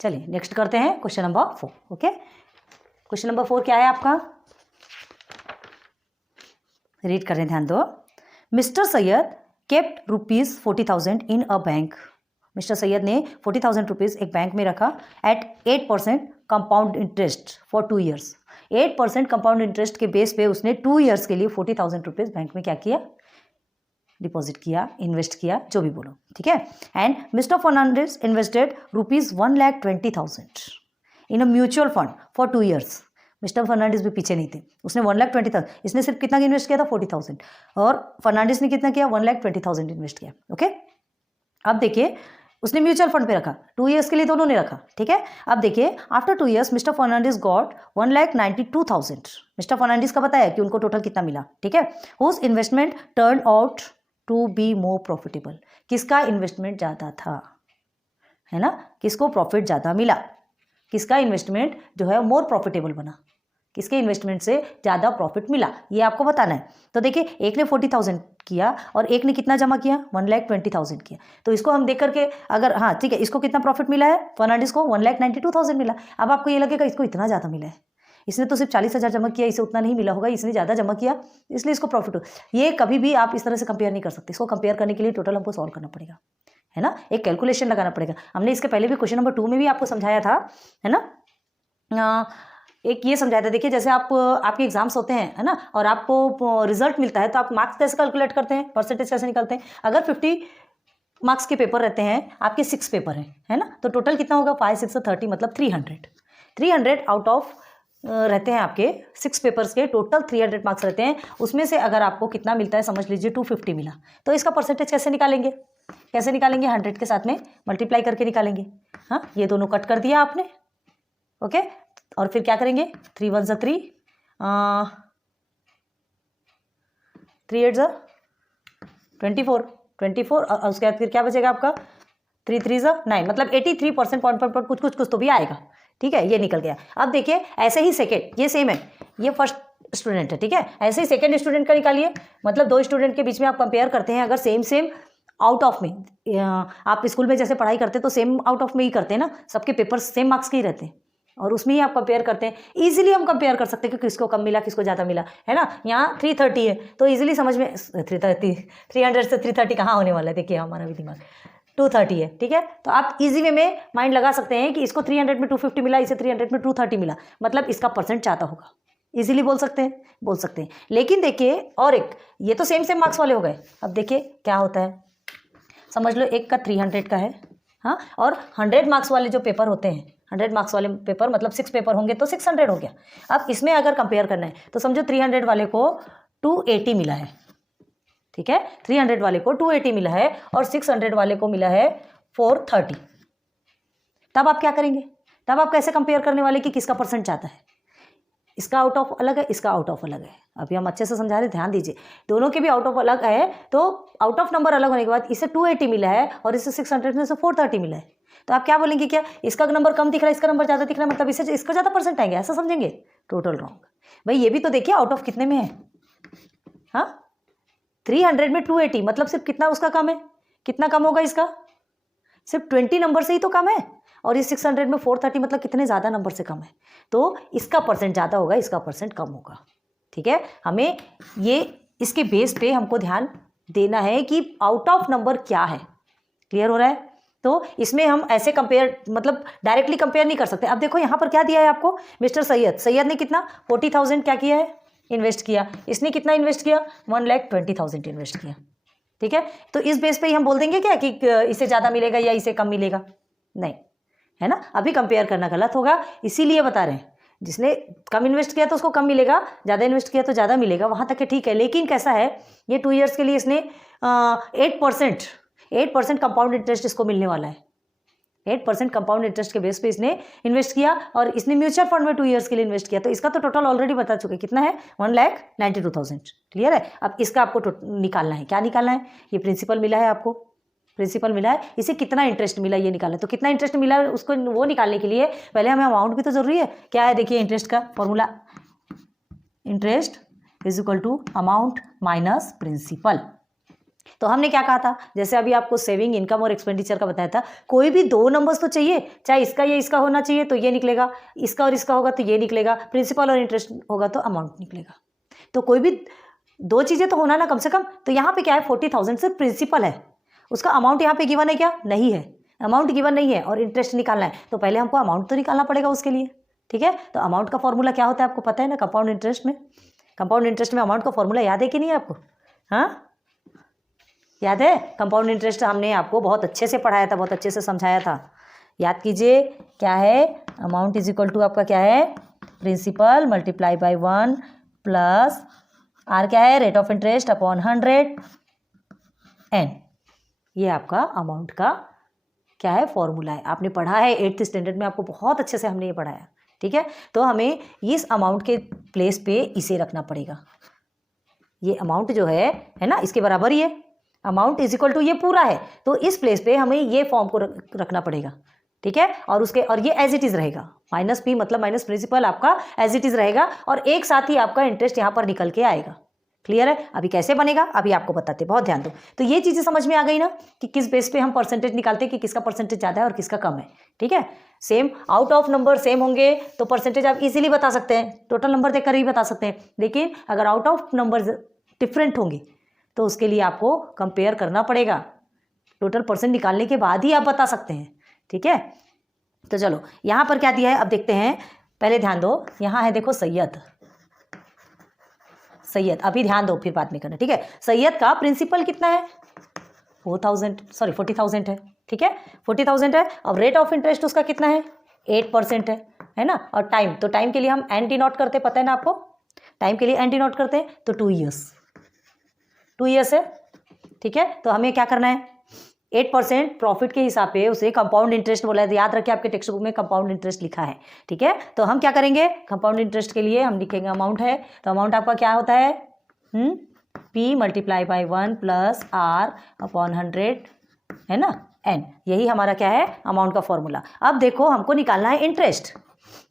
चलिए नेक्स्ट करते हैं question number 4। Okay, question number 4 क्या है आपका, रीड करें, ध्यान दो। Mister Syed kept ₹40,000 in a bank. Mister Syed ने 40,000 रुपीज़ एक बैंक में रखा at 8% compound interest for 2 years. 8% compound interest के बेस पे उसने 2 ईयर्स के लिए 40,000 रुपीज़ बैंक में क्या किया, डिपॉजिट किया, इन्वेस्ट किया, जो भी बोलो, ठीक है। And mister Fernandes invested ₹1,20,000 in a mutual fund for 2 years. Mister Fernandes भी पीछे नहीं थे, उसने 1,20,000, इसने सिर्फ कितना इन्वेस्ट किया था 40,000, और फर्नांडिस ने कितना किया 1,20,000 इन्वेस्ट किया। ओके, अब देखिए उसने म्यूचुअल फंड पे रखा 2 ईयर्स के लिए, दोनों ने रखा, ठीक है। अब देखिए after 2 years mister Fernandes got 1,92,000। Mister Fernandes का बताया कि उनको टोटल कितना मिला, ठीक है। Whose investment turn out to be more profitable. किसका इन्वेस्टमेंट ज़्यादा था, है ना, किसको प्रॉफिट ज़्यादा मिला, किसका इन्वेस्टमेंट जो है मोर प्रॉफिटेबल बना, किसके इन्वेस्टमेंट से ज़्यादा प्रॉफिट मिला, ये आपको बताना है। तो देखिए एक ने 40,000 किया और एक ने कितना जमा किया 1,20,000 किया। तो इसको हम देख करके अगर, हाँ ठीक है, इसको कितना प्रॉफिट मिला है, फर्नांडिस को 1,92,000 मिला। अब आपको ये लगेगा इसको इतना ज़्यादा मिला है, इसने तो सिर्फ 40,000 जमा किया, इसे उतना नहीं मिला होगा, इसने ज़्यादा जमा किया इसलिए इसको प्रॉफिट हो। ये कभी भी आप इस तरह से कंपेयर नहीं कर सकते, इसको कंपेयर करने के लिए टोटल हमको सॉल्व करना पड़ेगा, है ना, एक कैलकुलेशन लगाना पड़ेगा। हमने इसके पहले भी क्वेश्चन नंबर 2 में भी आपको समझाया था, है ना, एक ये समझाया था। देखिए जैसे आपके एग्जाम्स होते हैं, है ना, और आपको रिजल्ट मिलता है तो आप मार्क्स कैसे कैलकुलेट करते हैं, परसेंटेज कैसे निकालते हैं। अगर 50 मार्क्स के पेपर रहते हैं, आपके 6 पेपर हैं, है ना, तो टोटल कितना होगा 5 6 30 मतलब 300 आउट ऑफ रहते हैं आपके 6 पेपर्स के, टोटल 300 मार्क्स रहते हैं। उसमें से अगर आपको कितना मिलता है, समझ लीजिए 250 मिला, तो इसका परसेंटेज कैसे निकालेंगे, 100 के साथ में मल्टीप्लाई करके निकालेंगे। हाँ, ये दोनों कट कर दिया आपने, ओके, और फिर क्या करेंगे 3 1 3 3 8 24 और उसके बाद फिर क्या बचेगा आपका 3 3 9 मतलब 83% पॉइंट कुछ तो भी आएगा, ठीक है, ये निकल गया। अब देखिए ऐसे ही सेकेंड, ये सेम है, ये फर्स्ट स्टूडेंट है, ठीक है, ऐसे ही सेकेंड स्टूडेंट का निकालिए। मतलब 2 स्टूडेंट के बीच में आप कंपेयर करते हैं, अगर सेम आउट ऑफ में, आप स्कूल में जैसे पढ़ाई करते हैं तो सेम आउट ऑफ में ही करते हैं ना, सबके पेपर सेम मार्क्स के ही रहते हैं, और उसमें ही आप कंपेयर करते हैं। इजीली हम कंपेयर कर सकते हैं कि किसको कम मिला किसको ज़्यादा मिला, है ना। यहाँ 330 है तो इजीली समझ में 300 से 330 कहाँ होने वाला है, देखिए हमारा भी दिमाग 230 है, ठीक है। तो आप इजी वे में माइंड लगा सकते हैं कि इसको 300 में 250 मिला, इसे 300 में 230 मिला, मतलब इसका परसेंट ज़्यादा होगा। इजीली बोल सकते हैं। लेकिन देखिए और एक, ये तो सेम मार्क्स वाले हो गए। अब देखिए क्या होता है, समझ लो एक का 300 का है, हाँ, और 100 मार्क्स वाले जो पेपर होते हैं, 100 मार्क्स वाले पेपर मतलब 6 पेपर होंगे तो 600 हो गया। अब इसमें अगर कंपेयर करना है तो समझो 300 वाले को 280 मिला है, ठीक है, 300 वाले को 280 मिला है और 600 वाले को मिला है 430। तब आप क्या करेंगे, तब आप कैसे कंपेयर करने वाले कि किसका परसेंट ज़्यादा है। इसका आउट ऑफ अलग है, इसका आउट ऑफ अलग है। अभी हम अच्छे से समझा रहे, ध्यान दीजिए, दोनों के भी आउट ऑफ अलग है, तो आउट ऑफ नंबर अलग होने के बाद इसे 280 मिला है और इसे 600 में से 430 मिला है, तो आप क्या बोलेंगे, क्या इसका नंबर कम दिख रहा है, इसका नंबर ज़्यादा दिख रहा है, मतलब इसे इसका ज़्यादा परसेंट आएंगे, ऐसा समझेंगे। टोटल रॉन्ग भाई, ये भी तो देखिए आउट ऑफ कितने में है, हाँ 300 में 280 मतलब सिर्फ कितना उसका कम है, कितना कम होगा इसका, सिर्फ 20 नंबर से ही तो कम है, और ये 600 में 430 मतलब कितने ज़्यादा नंबर से कम है, तो इसका परसेंट ज़्यादा होगा, इसका परसेंट कम होगा, ठीक है। हमें ये इसके बेस पे हमको ध्यान देना है कि आउट ऑफ नंबर क्या है, क्लियर हो रहा है। तो इसमें हम ऐसे कंपेयर मतलब डायरेक्टली कंपेयर नहीं कर सकते। अब देखो यहाँ पर क्या दिया है आपको, मिस्टर सैयद ने कितना 40,000 क्या किया है, इन्वेस्ट किया। इसने कितना इन्वेस्ट किया 1,20,000 इन्वेस्ट किया, ठीक है। तो इस बेस पे ही हम बोल देंगे क्या कि इसे ज़्यादा मिलेगा या इसे कम मिलेगा, नहीं, है ना। अभी कंपेयर करना गलत होगा, इसीलिए बता रहे हैं, जिसने कम इन्वेस्ट किया तो उसको कम मिलेगा, ज़्यादा इन्वेस्ट किया तो ज़्यादा मिलेगा, वहाँ तक है, ठीक है। लेकिन कैसा है, ये 2 ईयर्स के लिए इसने 8% कंपाउंड इंटरेस्ट इसको मिलने वाला है। 8% कंपाउंड इंटरेस्ट के बेस पे इसने इन्वेस्ट किया और इसने म्यूचुअल फंड में 2 ईयर्स के लिए इन्वेस्ट किया, तो इसका तो टोटल ऑलरेडी बता चुके कितना है 1,92,000, क्लियर है। अब इसका आपको निकालना है, क्या निकालना है, ये प्रिंसिपल मिला है आपको, प्रिंसिपल मिला है, इसे कितना इंटरेस्ट मिला ये निकालना है। तो कितना इंटरेस्ट मिला है उसको वो निकालने के लिए पहले हमें अमाउंट भी तो जरूरी है। क्या है देखिए, इंटरेस्ट का formula, interest is equal to amount minus principal, तो हमने क्या कहा था, जैसे अभी आपको सेविंग, इनकम और एक्सपेंडिचर का बताया था, कोई भी दो नंबर्स तो चाहिए, चाहे इसका या इसका होना चाहिए तो ये निकलेगा, इसका और इसका होगा तो ये निकलेगा, प्रिंसिपल और इंटरेस्ट होगा तो अमाउंट निकलेगा। तो कोई भी दो चीज़ें तो होना ना कम से कम। तो यहाँ पे क्या है, 40,000 सिर्फ प्रिंसिपल है, उसका अमाउंट यहाँ पे गिवन है क्या, नहीं है, अमाउंट गिवन नहीं है और इंटरेस्ट निकालना है, तो पहले हमको अमाउंट तो निकालना पड़ेगा उसके लिए। ठीक है, तो अमाउंट का फॉर्मूला क्या होता है आपको पता है ना, कंपाउंड इंटरेस्ट में। कंपाउंड इंटरेस्ट में अमाउंट का फॉर्मूला याद है कि नहीं आपको? हाँ, याद है? कंपाउंड इंटरेस्ट हमने आपको बहुत अच्छे से पढ़ाया था, बहुत अच्छे से समझाया था, याद कीजिए। क्या है, अमाउंट इज इक्वल टू आपका क्या है, principal multiply by 1 plus R क्या है, rate of interest upon 100 N. ये आपका अमाउंट का क्या है, फॉर्मूला है। आपने पढ़ा है 8th स्टैंडर्ड में, आपको बहुत अच्छे से हमने ये पढ़ाया। ठीक है, तो हमें इस अमाउंट के प्लेस पे इसे रखना पड़ेगा। ये अमाउंट जो है ना, इसके बराबर ही है, अमाउंट इज इक्वल टू ये पूरा है, तो इस प्लेस पे हमें ये फॉर्म को रखना पड़ेगा। ठीक है, और ये एज इट इज रहेगा, माइनस पी मतलब माइनस प्रिंसिपल आपका एज इट इज रहेगा, और एक साथ ही आपका इंटरेस्ट यहाँ पर निकल के आएगा। क्लियर है? अभी कैसे बनेगा अभी आपको बताते, बहुत ध्यान दो। तो ये चीज़ें समझ में आ गई ना कि किस बेस पे हम परसेंटेज निकालते हैं कि किसका परसेंटेज ज़्यादा है और किसका कम है। ठीक है, same out of number same होंगे तो परसेंटेज आप इजीली बता सकते हैं, टोटल नंबर देखकर ही बता सकते हैं, लेकिन अगर आउट ऑफ नंबर डिफरेंट होंगे तो उसके लिए आपको कंपेयर करना पड़ेगा, टोटल परसेंट निकालने के बाद ही आप बता सकते हैं। ठीक है, तो चलो यहाँ पर क्या दिया है अब देखते हैं। पहले ध्यान दो, यहाँ है देखो सैयद, अभी ध्यान दो फिर बात नहीं करना। ठीक है, सैयद का प्रिंसिपल कितना है, 40,000 है। ठीक है, 40,000 है। अब रेट ऑफ इंटरेस्ट उसका कितना है, 8% है ना। और टाइम, तो टाइम के लिए हम एन डिनोट करते, पता है ना आपको, टाइम के लिए एन डिनोट करते हैं, तो 2 ईयर्स है। ठीक है, तो हमें क्या करना है, 8% प्रॉफिट के हिसाब पे उसे कंपाउंड इंटरेस्ट बोला है। याद रखिए आपके टेक्स्ट बुक में कंपाउंड इंटरेस्ट लिखा है। ठीक है, तो हम क्या करेंगे, कंपाउंड इंटरेस्ट के लिए हम लिखेंगे अमाउंट है, तो अमाउंट आपका क्या होता है, P multiply by 1 plus R upon 100 है ना, N। यही हमारा क्या है, अमाउंट का फॉर्मूला। अब देखो हमको निकालना है इंटरेस्ट,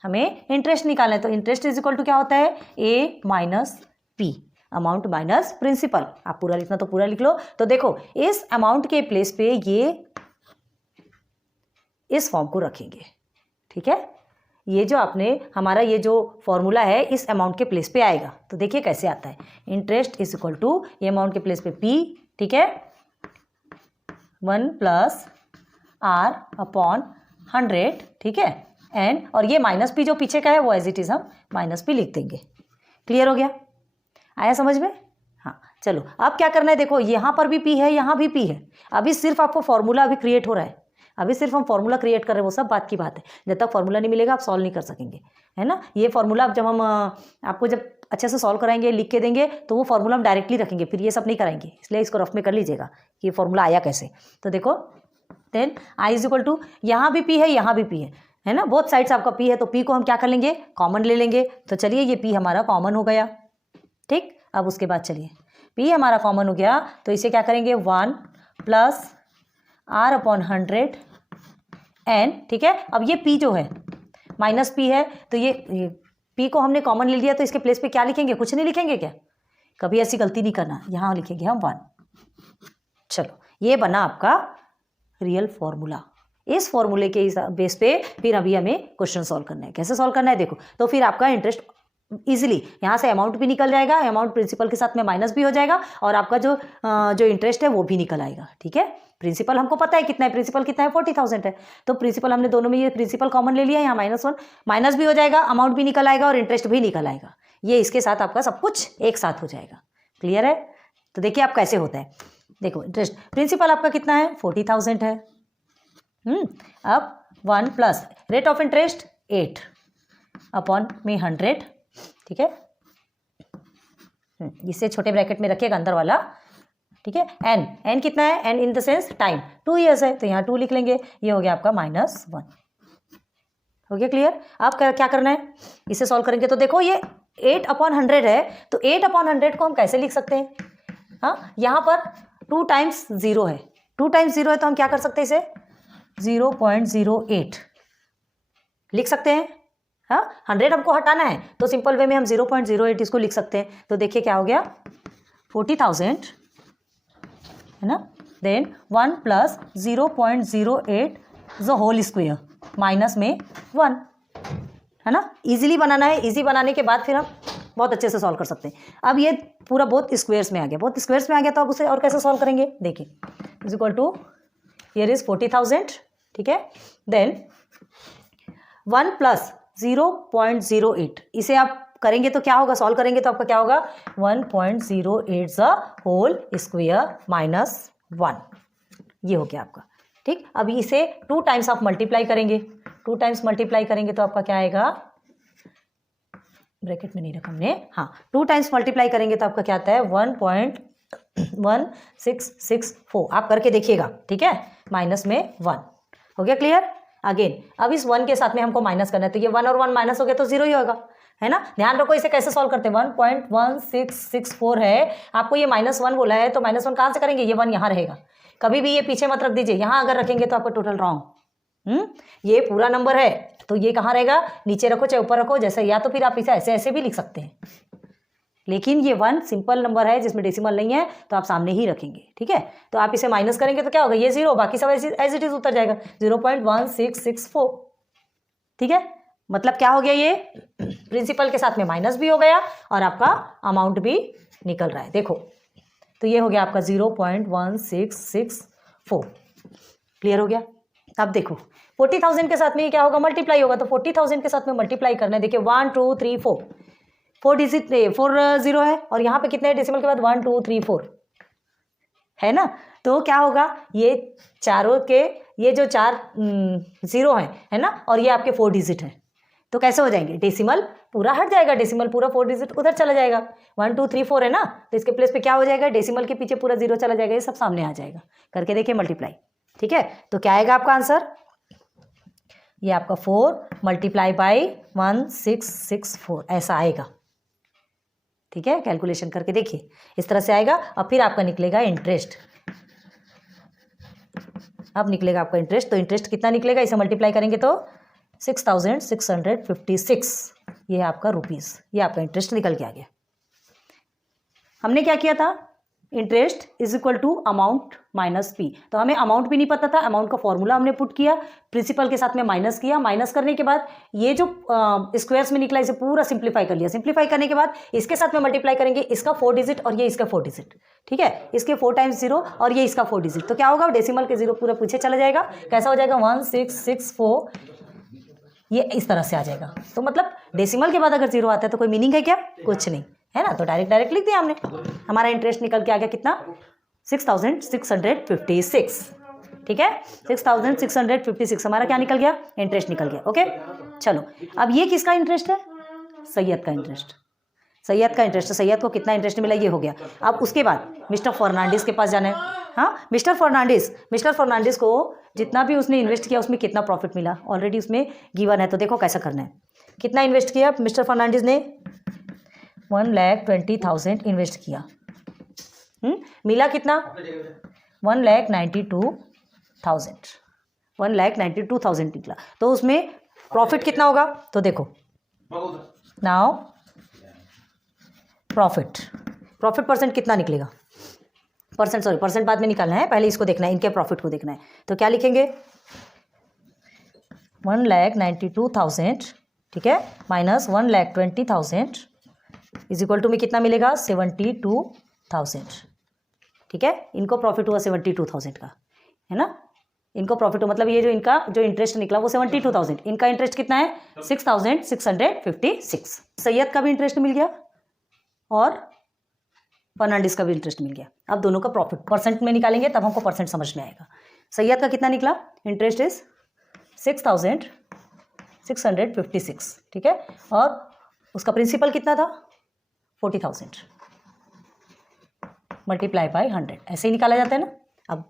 हमें इंटरेस्ट निकालना है, तो इंटरेस्ट इज इक्वल टू क्या होता है, A minus P, amount minus principal. आप पूरा लिखना तो पूरा लिख लो। तो देखो इस अमाउंट के प्लेस पे ये इस फॉर्म को रखेंगे। ठीक है, ये जो आपने हमारा ये जो फॉर्मूला है इस अमाउंट के प्लेस पे आएगा। तो देखिए कैसे आता है, इंटरेस्ट इज इक्वल टू ये अमाउंट के प्लेस पे P, ठीक है, 1 प्लस R अपॉन 100, ठीक है, एन, और ये माइनस P जो पीछे का है वो एज इट इज हम माइनस P लिख देंगे। क्लियर हो गया, आया समझ में? हाँ, चलो अब क्या करना है, देखो यहाँ पर भी P है, यहाँ भी P है। अभी सिर्फ आपको फॉर्मूला अभी क्रिएट हो रहा है, अभी सिर्फ हम फॉर्मूला क्रिएट कर रहे हैं, वो सब बात की बात है। जब तक फॉर्मूला नहीं मिलेगा आप सॉल्व नहीं कर सकेंगे, है ना। ये फॉर्मूला अब जब हम आपको जब अच्छे से सॉल्व कराएंगे, लिख के देंगे, तो वो फॉर्मूला हम डायरेक्टली रखेंगे, फिर ये सब नहीं कराएंगे। इसलिए इसको रफ में कर लीजिएगा कि ये फॉर्मूला आया कैसे। तो देखो then I is equal to, यहाँ भी P है, यहाँ भी P है ना, बोथ साइड्स आपका P है, तो P को हम क्या कर लेंगे, कॉमन ले लेंगे। तो चलिए ये P हमारा कॉमन हो गया। ठीक, अब उसके बाद चलिए P हमारा कॉमन हो गया, तो इसे क्या करेंगे, 1 प्लस R अपॉन 100 एन। ठीक है, अब ये P जो है माइनस P है, तो ये P को हमने कॉमन ले लिया, तो इसके प्लेस पे क्या लिखेंगे, कुछ नहीं लिखेंगे क्या, कभी ऐसी गलती नहीं करना, यहाँ लिखेंगे हम 1। चलो ये बना आपका रियल फॉर्मूला। इस फॉर्मूले के बेस पे फिर अभी हमें क्वेश्चन सॉल्व करना है। कैसे सॉल्व करना है देखो, तो फिर आपका इंटरेस्ट इजीली यहाँ से अमाउंट भी निकल जाएगा, अमाउंट प्रिंसिपल के साथ में माइनस भी हो जाएगा, और आपका जो इंटरेस्ट है वो भी निकल आएगा। ठीक है, प्रिंसिपल हमको पता है कितना है, प्रिंसिपल कितना है, 40,000 है, तो प्रिंसिपल हमने दोनों में ये प्रिंसिपल कॉमन ले लिया, यहाँ -1 माइनस भी हो जाएगा, अमाउंट भी निकल आएगा और इंटरेस्ट भी निकल आएगा। ये इसके साथ आपका सब कुछ एक साथ हो जाएगा। क्लियर है? तो देखिए आप कैसे होता है, देखो इंटरेस्ट प्रिंसिपल आपका कितना है, 40,000 है। अब 1 plus rate of interest 8 upon में 100, ठीक है, इसे छोटे ब्रैकेट में रखिएगा अंदर वाला। ठीक है, एन कितना है, N in the sense time, 2 years है, तो यहाँ 2 लिख लेंगे। ये हो गया आपका -1। हो गया क्लियर? अब क्या करना है, इसे सॉल्व करेंगे तो देखो ये 8 अपॉन 100 है, तो 8 अपॉन 100 को हम कैसे लिख सकते हैं, हाँ, यहाँ पर 2 टाइम्स 0 है, 2 टाइम्स 0 है, तो हम क्या कर सकते हैं, इसे 0.08 लिख सकते हैं। हाँ, 100 हमको हटाना है, तो सिंपल वे में हम 0.08 इसको लिख सकते हैं। तो देखिए क्या हो गया, 40,000 है ना। Then 1 plus 0.08 the whole square minus में 1, है ना। इजीली बनाना है, इजी बनाने के बाद फिर हम बहुत अच्छे से सॉल्व कर सकते हैं। अब ये पूरा बहुत स्क्वायर्स में आ गया, बहुत स्क्वायर्स में आ गया, तो अब उसे और कैसे सॉल्व करेंगे, देखिए is equal to here is 40,000, ठीक है। देन 1 प्लस 0.08, इसे आप करेंगे तो क्या होगा, सॉल्व करेंगे तो आपका क्या होगा, 1.08 द होल स्क्वायर माइनस 1, ये हो गया आपका, ठीक। अब इसे 2 टाइम्स आप मल्टीप्लाई करेंगे, 2 टाइम्स मल्टीप्लाई करेंगे तो आपका क्या आएगा, ब्रैकेट में नहीं रखा हमने, हाँ 2 टाइम्स मल्टीप्लाई करेंगे तो आपका क्या आता है 1.1664, आप करके देखिएगा, ठीक है, माइनस में 1, हो गया क्लियर। अगेन अब इस 1 के साथ में हमको माइनस करना है, तो ये 1 और 1 माइनस हो गया तो 0 ही होगा, है ना। ध्यान रखो इसे कैसे सॉल्व करते हैं, 1.1664 है, आपको ये -1 बोला है, तो -1 कहाँ से करेंगे, ये 1 यहाँ रहेगा, कभी भी ये पीछे मत रख दीजिए, यहाँ अगर रखेंगे तो आपका टोटल रॉन्ग, ये पूरा नंबर है तो ये कहाँ रहेगा, नीचे रखो चाहे ऊपर रखो, जैसे, या तो फिर आप इसे ऐसे ऐसे भी लिख सकते हैं, लेकिन ये 1 सिंपल नंबर है जिसमें डेसिमल नहीं है, तो आप सामने ही रखेंगे, ठीक है। तो आप इसे माइनस करेंगे तो क्या होगा, ये 0, बाकी सब एज इट इज उतर जाएगा, 0.1664, ठीक है। मतलब क्या हो गया, ये प्रिंसिपल के साथ में माइनस भी हो गया और आपका अमाउंट भी निकल रहा है, देखो, तो ये हो गया आपका 0.1664, क्लियर हो गया। अब देखो 40,000 के साथ में ये क्या होगा, मल्टीप्लाई होगा, तो 40,000 के साथ में मल्टीप्लाई करना है, देखिए 1 2 3 4 डिजिट 4 0 है, और यहाँ पे कितने डेसिमल के बाद 1 2 3 4 है ना, तो क्या होगा, ये चारों के ये जो 4 0 है ना, और ये आपके 4 डिजिट है, तो कैसे हो जाएंगे, डेसिमल पूरा हट जाएगा, डेसिमल पूरा 4 डिजिट उधर चला जाएगा, 1 2 3 4 है ना, तो इसके प्लेस पे क्या हो जाएगा, डेसिमल के पीछे पूरा 0 चला जाएगा, ये सब सामने आ जाएगा, करके देखिए मल्टीप्लाई, ठीक है। तो क्या आएगा आपका आंसर, ये आपका 4 मल्टीप्लाई बाई 1664 ऐसा आएगा, ठीक है। कैलकुलेशन करके देखिए इस तरह से आएगा। अब फिर आपका निकलेगा इंटरेस्ट, अब निकलेगा आपका इंटरेस्ट, तो इंटरेस्ट कितना निकलेगा, इसे मल्टीप्लाई करेंगे तो 6,656, ये है आपका रुपीज़, ये आपका इंटरेस्ट निकल के आ गया। हमने क्या किया था, interest is equal to amount minus P, तो हमें अमाउंट भी नहीं पता था, अमाउंट का फॉर्मूला हमने पुट किया, प्रिंसिपल के साथ में माइनस किया, माइनस करने के बाद ये जो स्क्वायर्स में निकला इसे पूरा सिंप्लीफाई कर लिया, सिंप्लीफाई करने के बाद इसके साथ में मल्टीप्लाई करेंगे, इसका 4 डिजिट और ये इसका 4 डिजिट, ठीक है, इसके 4 टाइम्स 0 और ये इसका 4 डिजिट, तो क्या होगा, डेसिमल के 0 पूरा पीछे चला जाएगा, कैसा हो जाएगा 1664, ये इस तरह से आ जाएगा। तो मतलब डेसिमल के बाद अगर 0 आता है तो कोई मीनिंग है क्या, कुछ नहीं है ना, तो डायरेक्ट लिख दिया हमने, हमारा इंटरेस्ट निकल के आ गया कितना, 6,656, ठीक है, 6,656 हमारा क्या निकल गया, इंटरेस्ट निकल गया। ओके चलो, अब ये किसका इंटरेस्ट है, सैयद का इंटरेस्ट, सैयद का इंटरेस्ट, सैयद को कितना इंटरेस्ट मिला, ये हो गया। अब उसके बाद मिस्टर फर्नांडिस के पास जाना है, हाँ मिस्टर फर्नांडिस को जितना भी उसने इन्वेस्ट किया उसमें कितना प्रॉफिट मिला, ऑलरेडी उसमें गिवन है, तो देखो कैसा करना है, कितना इन्वेस्ट किया मिस्टर फर्नांडिस ने, 1,20,000 इन्वेस्ट किया, मिला कितना, 1,92,000, 1,92,000 निकला, तो उसमें प्रॉफिट कितना होगा, तो देखो नाउ प्रॉफिट परसेंट कितना निकलेगा, परसेंट बाद में निकालना है, पहले इसको देखना है, इनके प्रॉफिट को देखना है, तो क्या लिखेंगे 1,92,000, ठीक है, माइनस 1,20,000 इज इक्वल टू में कितना मिलेगा 72,000, ठीक है, इनको प्रॉफिट हुआ 72,000 का, है ना, इनको प्रॉफिट हुआ, मतलब ये जो इनका जो इंटरेस्ट निकला वो 72,000, इनका इंटरेस्ट कितना है 6,656, सैयद का भी इंटरेस्ट मिल गया और फर्नांडिस का भी इंटरेस्ट मिल गया। अब दोनों का प्रॉफिट परसेंट में निकालेंगे तब हमको परसेंट समझ में आएगा। सैयद का कितना निकला, इंटरेस्ट इज 6,656, ठीक है, और उसका प्रिंसिपल कितना था 40,000 मल्टीप्लाई बाई 100, ऐसे ही निकाला जाता है ना। अब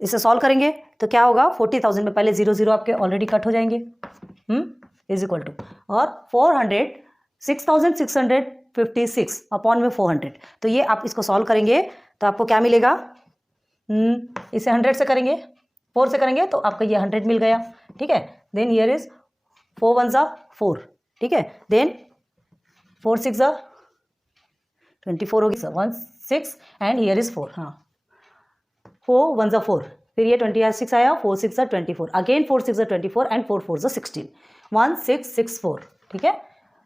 इसे सॉल्व करेंगे तो क्या होगा, 40,000 में पहले 0 0 आपके ऑलरेडी कट हो जाएंगे, इज इक्वल टू, और 6,656 अपॉन में 400, तो ये आप इसको सॉल्व करेंगे तो आपको क्या मिलेगा, इसे 100 से करेंगे, 4 से करेंगे तो आपका ये 100 मिल गया, ठीक है। देन हियर इज 4 1 ज़ा 4, ठीक है, देन 4 6 ज़ा 24 होगी, 1 6 एंड हियर इज 4, हाँ 4 1 4, फिर ये 26 आया, 4 6 24, अगेन 4 6 24 एंड 4 4 16, 1664, ठीक है।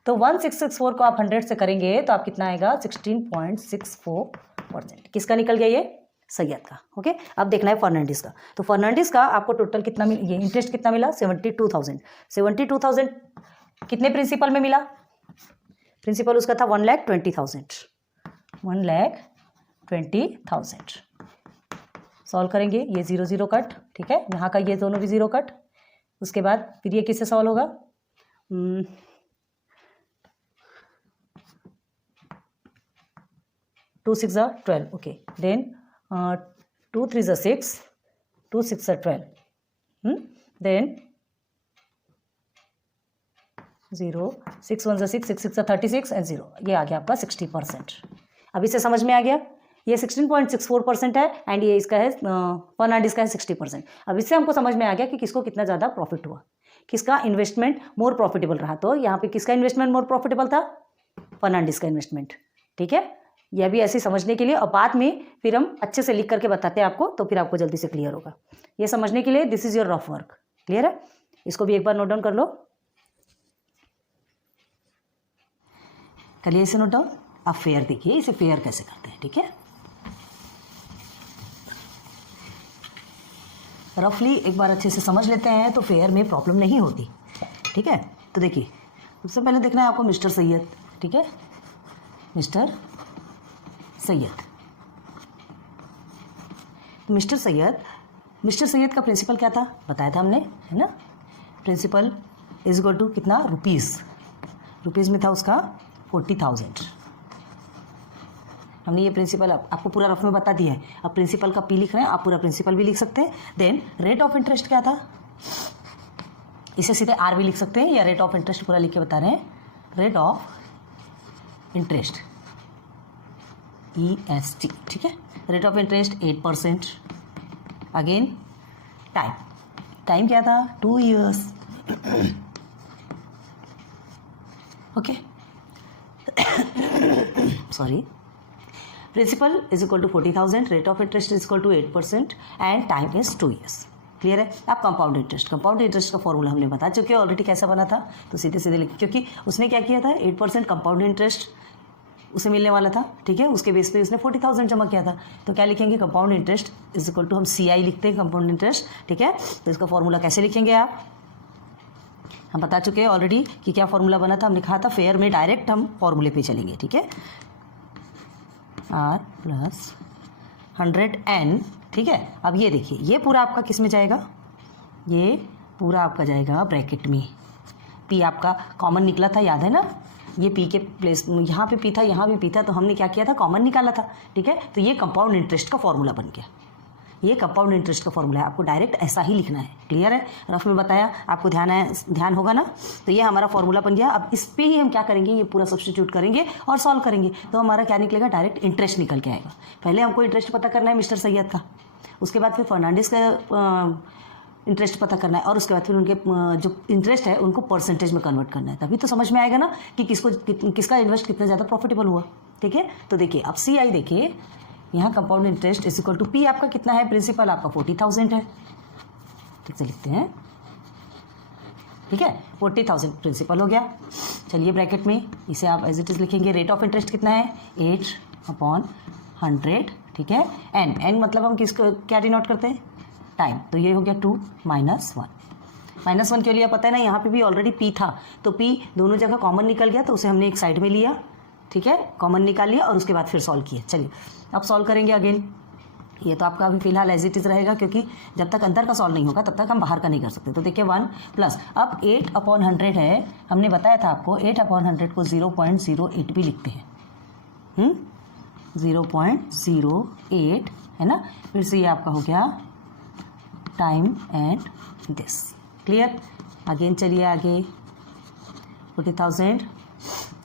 तो 1664 को आप 100 से करेंगे तो आप कितना आएगा 16.64%। किसका निकल गया ये? सैयद का। ओके, अब देखना है फर्नांडिस का। तो फर्नांडिस का आपको टोटल कितना ये इंटरेस्ट कितना मिला? 72,000। 72,000 कितने प्रिंसिपल में मिला? प्रिंसिपल उसका था 1,20,000। 1,20,000 सॉल्व करेंगे, ये 0 0 कट, ठीक है, यहाँ का ये दोनों भी 0 कट। उसके बाद फिर ये किससे सॉल्व होगा? 2 6 12, ओके, देन 2 3 6, 2 6 12, देन 0 6 1 6, 6 6 36 एंड 0, ये आ गया आपका 60%। अब इसे समझ में आ गया, ये 16.64% है एंड ये इसका है फर्नांडिस का है 60%। अब इससे हमको समझ में आ गया कि किसको कितना ज़्यादा प्रॉफिट हुआ, किसका इन्वेस्टमेंट मोर प्रॉफिटेबल रहा। तो यहाँ पे किसका इन्वेस्टमेंट मोर प्रॉफिटेबल था? फर्नांडिस का इन्वेस्टमेंट, ठीक है। यह भी ऐसे समझने के लिए, और बाद में फिर हम अच्छे से लिख करके बताते हैं आपको, तो फिर आपको जल्दी से क्लियर होगा। ये समझने के लिए this is your rough work, clear है। इसको भी एक बार नोट डाउन कर लो, करिए इसे नोट डाउन। आप फेयर देखिए, इसे फेयर कैसे करते हैं, ठीक है। रफली एक बार अच्छे से समझ लेते हैं तो फेयर में प्रॉब्लम नहीं होती, ठीक है। तो देखिए, सबसे पहले देखना है आपको मिस्टर सैयद, ठीक है, मिस्टर सैयद। मिस्टर सैयद का प्रिंसिपल क्या था? बताया था हमने, है ना। प्रिंसिपल इज इक्वल टू कितना? रुपीज़ में था उसका 40,000। हमने ये प्रिंसिपल आपको पूरा रफ में बता दिया है। अब प्रिंसिपल का पी लिख रहे हैं, आप पूरा प्रिंसिपल भी लिख सकते हैं। देन रेट ऑफ इंटरेस्ट क्या था? इसे सीधे आर भी लिख सकते हैं, या रेट ऑफ इंटरेस्ट पूरा लिख के बता रहे हैं। रेट ऑफ इंटरेस्ट EST, ठीक है। Rate of interest 8%। Again time क्या था? 2 years, okay, sorry. Principal is equal to 40,000, rate of interest is equal to 8% and time is 2 years, clear है। अब कंपाउंड इंटरेस्ट का फॉर्मूला हमने बता चुके हैं ऑलरेडी कैसा बना था, तो सीधे सीधे लिखिए, क्योंकि उसने क्या किया था, 8% कंपाउंड इंटरेस्ट उसे मिलने वाला था, ठीक है। उसके बेस पे उसने 40,000 जमा किया था, तो क्या लिखेंगे? Compound interest is equal to, हम CI लिखते हैं कंपाउंड इंटरेस्ट, ठीक है। तो इसका फॉर्मूला कैसे लिखेंगे आप? हम बता चुके हैं ऑलरेडी कि क्या फॉर्मूला बना था। हमने कहा था फेयर में डायरेक्ट हम फॉर्मूले पे चलेंगे, ठीक है। R + 100N, ठीक है। अब ये देखिए, ये पूरा आपका किस में जाएगा? ये पूरा आपका जाएगा ब्रैकेट में। P आपका कॉमन निकला था, याद है ना। ये P के प्लेस, यहाँ पे P था, यहाँ भी P था, तो हमने क्या किया था? कॉमन निकाला था, ठीक है। तो ये कंपाउंड इंटरेस्ट का फॉर्मूला बन गया। ये कंपाउंड इंटरेस्ट का फॉर्मूला है, आपको डायरेक्ट ऐसा ही लिखना है, क्लियर है। रफ में बताया, आपको ध्यान होगा ना। तो ये हमारा फॉर्मूला बन गया। अब इस पे ही हम क्या करेंगे? ये पूरा सब्स्टिट्यूट करेंगे और सॉल्व करेंगे, तो हमारा क्या निकलेगा? डायरेक्ट इंटरेस्ट निकल के आएगा। पहले हमको इंटरेस्ट पता करना है मिस्टर सैयद का, उसके बाद फिर फर्नांडिस का इंटरेस्ट पता करना है, और उसके बाद फिर उनके जो इंटरेस्ट है उनको परसेंटेज में कन्वर्ट करना है। तभी तो समझ में आएगा ना कि किसका इन्वेस्ट कितना ज़्यादा प्रॉफिटेबल हुआ, ठीक है। तो देखिए, अब CI देखिए, यहाँ compound interest is equal to P आपका कितना है? प्रिंसिपल आपका 40,000 है, ठीक से लिखते हैं, ठीक है। 40,000 प्रिंसिपल हो गया। चलिए ब्रैकेट में इसे आप एज इट इज लिखेंगे। रेट ऑफ इंटरेस्ट कितना है? 8/100, ठीक है। N मतलब हम किसको क्या डिनोट करते हैं? टाइम। तो ये हो गया 2 - 1 -1 के लिए पता है ना, यहाँ पे भी ऑलरेडी P था, तो P दोनों जगह कॉमन निकल गया, तो उसे हमने एक साइड में लिया, ठीक है, कॉमन निकाल लिया, और उसके बाद फिर सॉल्व किया। चलिए अब सॉल्व करेंगे अगेन। ये तो आपका अभी फिलहाल एज इट इज रहेगा, क्योंकि जब तक अंदर का सॉल्व नहीं होगा तब तक हम बाहर का नहीं कर सकते। तो देखिए 1 प्लस, अब 8/100 है, हमने बताया था आपको 8/100 को 0.08 भी लिखते हैं, 0.08 है ना। फिर से ये आपका हो गया time and this, clear. Again चलिए आगे, 40,000,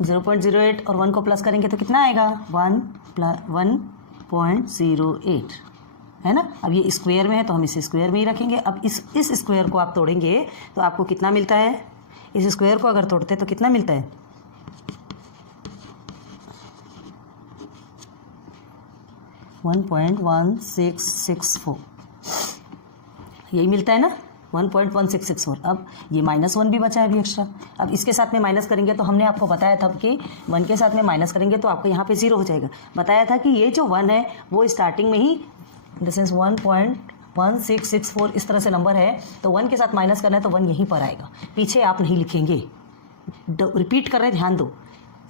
0.08 और 1 को प्लस करेंगे तो कितना आएगा? 1.08 है ना। अब ये स्क्वायर में है तो हम इसे स्क्वायर में ही रखेंगे। अब इस स्क्वायर को आप तोड़ेंगे तो आपको कितना मिलता है? इस स्क्वायर को अगर तोड़ते तो कितना मिलता है? 1.1664 यही मिलता है ना, 1.1664। अब ये -1 भी बचा है अभी एक्स्ट्रा। अब इसके साथ में माइनस करेंगे तो हमने आपको बताया था कि 1 के साथ में माइनस करेंगे तो आपको यहाँ पे 0 हो जाएगा। बताया था कि ये जो 1 है वो स्टार्टिंग में ही इन द सेंस 1.1664 इस तरह से नंबर है, तो 1 के साथ माइनस करना है तो 1 यहीं पर आएगा, पीछे आप नहीं लिखेंगे। रिपीट कर रहे हैं, ध्यान दो,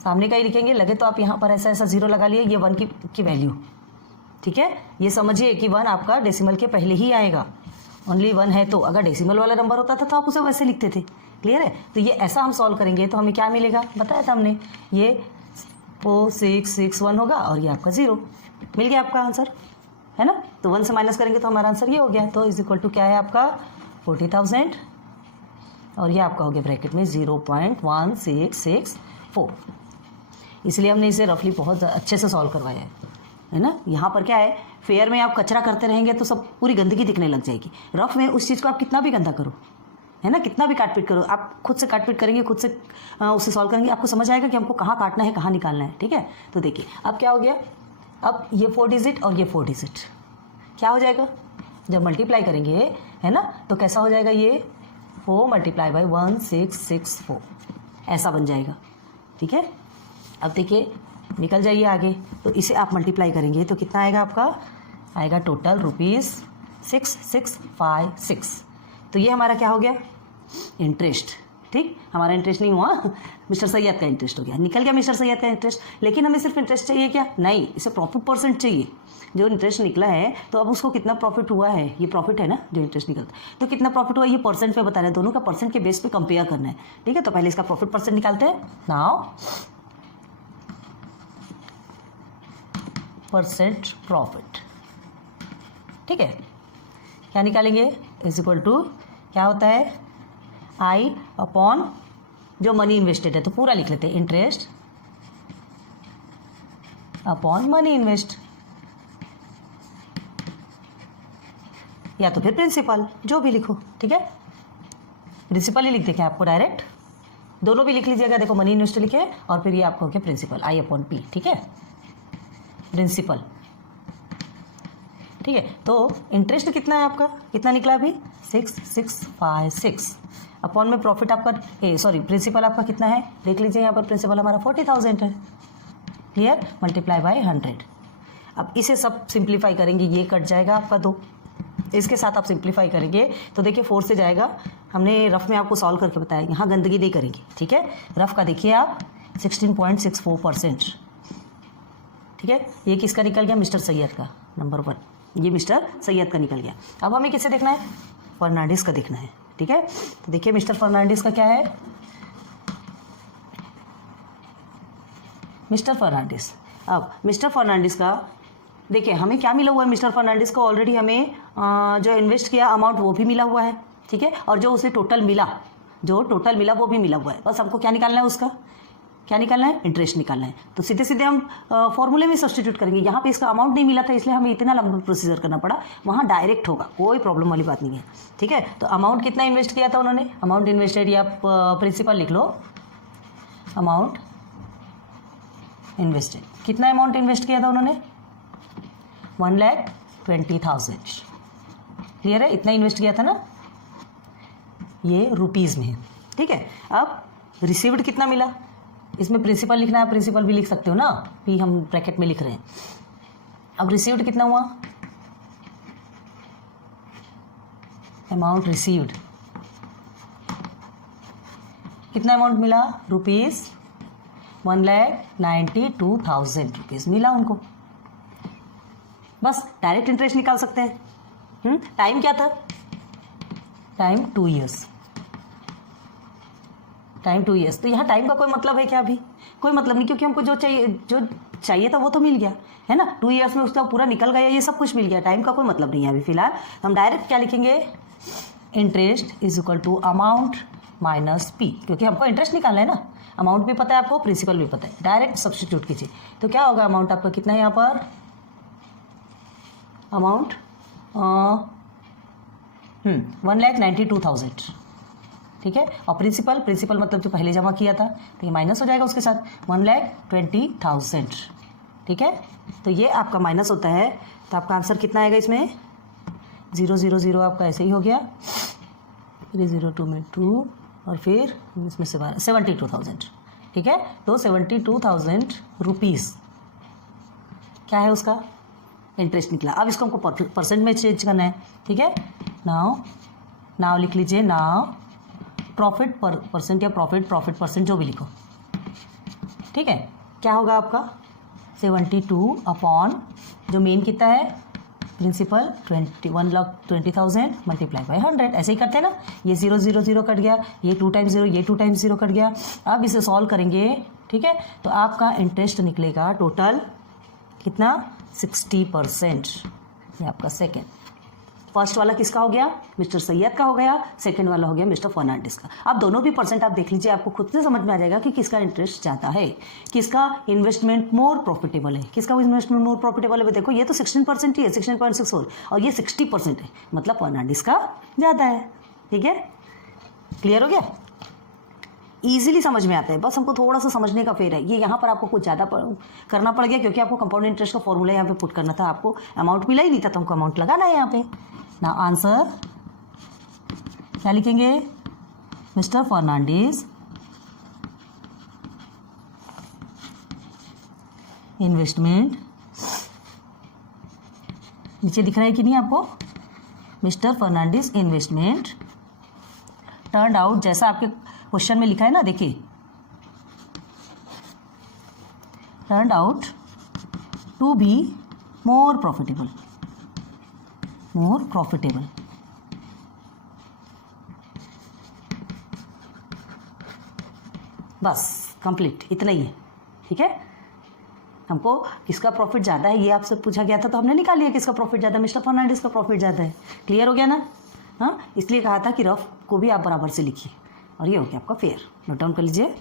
सामने का ही लिखेंगे। लगे तो आप यहाँ पर ऐसा ऐसा 0 लगा लिए, ये 1 की वैल्यू, ठीक है। ये समझिए कि 1 आपका डेसिमल के पहले ही आएगा, ओनली 1 है। तो अगर डेसिमल वाला नंबर होता था तो आप उसे वैसे लिखते थे, क्लियर है। तो ये ऐसा हम सॉल्व करेंगे तो हमें क्या मिलेगा, बताया था हमने, ये 4661 होगा और ये आपका 0 मिल गया आपका आंसर, है ना। तो 1 से माइनस करेंगे तो हमारा आंसर ये हो गया। तो इज इक्वल टू क्या है आपका 40,000 और ये आपका हो गया ब्रैकेट में 0.1664। इसलिए हमने इसे रफली बहुत अच्छे से सॉल्व करवाया है ना। यहाँ पर क्या है, फेयर में आप कचरा करते रहेंगे तो सब पूरी गंदगी दिखने लग जाएगी। रफ में उस चीज़ को आप कितना भी गंदा करो, है ना, कितना भी काट पीट करो, आप खुद से काट पीट करेंगे, खुद से उसे सॉल्व करेंगे, आपको समझ आएगा कि हमको कहाँ काटना है, कहाँ निकालना है, ठीक है। तो देखिए अब क्या हो गया, अब ये 4 डिजिट और ये 4 डिजिट क्या हो जाएगा, जब मल्टीप्लाई करेंगे, है ना, तो कैसा हो जाएगा, ये 4 मल्टीप्लाई बाई 1664 ऐसा बन जाएगा, ठीक है। अब देखिए निकल जाइए आगे, तो इसे आप मल्टीप्लाई करेंगे तो कितना आएगा आपका, आएगा टोटल ₹6656। तो ये हमारा क्या हो गया, इंटरेस्ट, ठीक। हमारा इंटरेस्ट नहीं हुआ, मिस्टर सैयद का इंटरेस्ट हो गया, निकल गया मिस्टर सैयद का इंटरेस्ट। लेकिन हमें सिर्फ इंटरेस्ट चाहिए क्या, नहीं, इसे प्रॉफिट परसेंट चाहिए। जो इंटरेस्ट निकला है तो अब उसको कितना प्रॉफिट हुआ है, ये प्रॉफिट है ना जो इंटरेस्ट निकलता है, तो कितना प्रॉफिट हुआ ये परसेंट पे बताना है, दोनों का परसेंट के बेस पे कंपेयर करना है, ठीक है। तो पहले इसका प्रॉफिट परसेंट निकालते हैं। नाउ परसेंट प्रॉफिट, ठीक है, क्या निकालेंगे, इज इक्वल टू क्या होता है, आई अपॉन जो मनी इन्वेस्टेड है, तो पूरा लिख लेते हैं, इंटरेस्ट अपॉन मनी इन्वेस्ट, या तो फिर प्रिंसिपल, जो भी लिखो, ठीक है। प्रिंसिपल ही लिख देंगे आपको डायरेक्ट, दोनों भी लिख लीजिएगा। देखो मनी इन्वेस्ट लिखे और फिर ये आपको हो गया प्रिंसिपल, आई अपॉन पी, ठीक है, प्रिंसिपल, ठीक है। तो इंटरेस्ट कितना है आपका, कितना निकला अभी 6656 अपॉन में प्रॉफिट आपका प्रिंसिपल आपका कितना है, देख लीजिए यहाँ पर प्रिंसिपल हमारा 40,000 है, क्लियर, मल्टीप्लाई बाय 100। अब इसे सब सिंप्लीफाई करेंगे, ये कट जाएगा आपका 2, इसके साथ आप सिंप्लीफाई करेंगे तो देखिए 4 से जाएगा। हमने रफ में आपको सॉल्व करके बताया, यहाँ गंदगी नहीं करेंगे, ठीक है। रफ का देखिए आप 16.64%, ठीक है। ये किसका निकल गया, मिस्टर सैयद का, नंबर 1, ये मिस्टर सैयद का निकल गया। अब हमें किसे देखना है, फर्नांडिस का देखना है, ठीक है। तो देखिए मिस्टर फर्नांडिस का क्या है, मिस्टर फर्नांडिस। अब मिस्टर फर्नांडिस का देखिए हमें क्या मिला हुआ है, मिस्टर फर्नांडिस को ऑलरेडी हमें जो इन्वेस्ट किया अमाउंट वो भी मिला हुआ है, ठीक है, और जो उसे टोटल मिला वो भी मिला हुआ है। बस हमको क्या निकालना है, उसका क्या निकालना है, इंटरेस्ट निकालना है। तो सीधे सीधे हम फॉर्मूले में सब्स्टिट्यूट करेंगे। यहाँ पे इसका अमाउंट नहीं मिला था इसलिए हमें इतना लंबा प्रोसीजर करना पड़ा, वहाँ डायरेक्ट होगा, कोई प्रॉब्लम वाली बात नहीं है, ठीक है। तो अमाउंट कितना इन्वेस्ट किया था उन्होंने, अमाउंट इन्वेस्टेड, या प्रिंसिपल लिख लो, अमाउंट इन्वेस्टेड, कितना अमाउंट इन्वेस्ट किया था उन्होंने, 1,20,000, क्लियर है, इतना इन्वेस्ट किया था ना, ये रुपीज़ में है, ठीक है। अब रिसीव्ड कितना मिला, इसमें प्रिंसिपल लिखना है, प्रिंसिपल भी लिख सकते हो ना, पी हम ब्रैकेट में लिख रहे हैं। अब रिसीव्ड कितना हुआ, अमाउंट रिसीव्ड, कितना अमाउंट मिला, रुपीज़ 1,92,000 रुपीज़ मिला उनको। बस डायरेक्ट इंटरेस्ट निकाल सकते हैं। टाइम क्या था, टाइम 2 ईयर्स, टाइम 2 ईयर्स। तो यहाँ टाइम का कोई मतलब है क्या, अभी कोई मतलब नहीं, क्योंकि हमको जो चाहिए था वो तो मिल गया, है ना। 2 ईयर्स में उसका पूरा निकल गया, ये सब कुछ मिल गया, टाइम का कोई मतलब नहीं है अभी फिलहाल। हम डायरेक्ट क्या लिखेंगे, interest is equal to amount minus P, क्योंकि हमको इंटरेस्ट निकालना है ना, अमाउंट भी पता है आपको, प्रिंसिपल भी पता है, डायरेक्ट सब्स्टिट्यूट कीजिए। तो क्या होगा, अमाउंट आपका कितना है यहाँ पर, अमाउंट 1,92,000, ठीक है। और प्रिंसिपल मतलब जो पहले जमा किया था, तो ये माइनस हो जाएगा उसके साथ 1,20,000, ठीक है। तो ये आपका माइनस होता है, तो आपका आंसर कितना आएगा इसमें 0 0 0 आपका ऐसे ही हो गया, 3 0 2 में 2 और फिर इसमें से 72,000, ठीक है। तो 72,000 रुपीज़ क्या है उसका इंटरेस्ट निकला। अब इसको हमको परसेंट में चेंज करना है, ठीक है। नाउ लिख लीजिए, नाउ प्रॉफिट परसेंट या प्रॉफिट परसेंट जो भी लिखो, ठीक है। क्या होगा आपका 72 अपॉन जो मेन कितना है प्रिंसिपल 1,20,000 मल्टीप्लाई बाई 100, ऐसे ही करते हैं ना। ये 0 0 0 कट गया, ये 2 टाइम्स 0, ये 2 टाइम्स 0 कट गया। अब इसे सॉल्व करेंगे, ठीक है। तो आपका इंटरेस्ट निकलेगा टोटल कितना 60%। ये आपका सेकेंड, फर्स्ट वाला किसका हो गया मिस्टर सैयद का हो गया, सेकंड वाला हो गया मिस्टर फर्नांडिस का। अब दोनों भी परसेंट आप देख लीजिए, आपको खुद से समझ में आ जाएगा कि किसका इंटरेस्ट ज़्यादा है, किसका इन्वेस्टमेंट मोर प्रॉफिटेबल है, किसका इन्वेस्टमेंट मोर प्रॉफिटेबल है। देखो ये तो 16% ही है, 16.64 और ये 60% है, मतलब फर्नांडिस का ज़्यादा है, ठीक है। क्लियर हो गया, ईजिली समझ में आता है, बस हमको थोड़ा सा समझने का फेर है। ये यहाँ पर आपको कुछ ज़्यादा करना पड़ गया क्योंकि आपको कंपाउंड इंटरेस्ट का फॉर्मूला यहाँ पे पुट करना था, आपको अमाउंट मिला ही नहीं था तो हमको अमाउंट लगाना है यहाँ पे ना। आंसर क्या लिखेंगे मिस्टर फर्नांडिस इन्वेस्टमेंट, नीचे दिख रहा है कि नहीं आपको, mister Fernandes investment turn out, जैसा आपके क्वेश्चन में लिखा है ना, देखिए turn out to be more profitable, बस कंप्लीट, इतना ही है, ठीक है। हमको किसका प्रॉफिट ज़्यादा है ये आपसे पूछा गया था, तो हमने निकाल लिया किसका प्रॉफिट ज़्यादा, मिस्टर फर्नांडिस का प्रॉफिट ज़्यादा है। क्लियर हो गया ना। हाँ, इसलिए कहा था कि रफ को भी आप बराबर से लिखिए, और ये हो गया आपका फेयर। नोट डाउन कर लीजिए।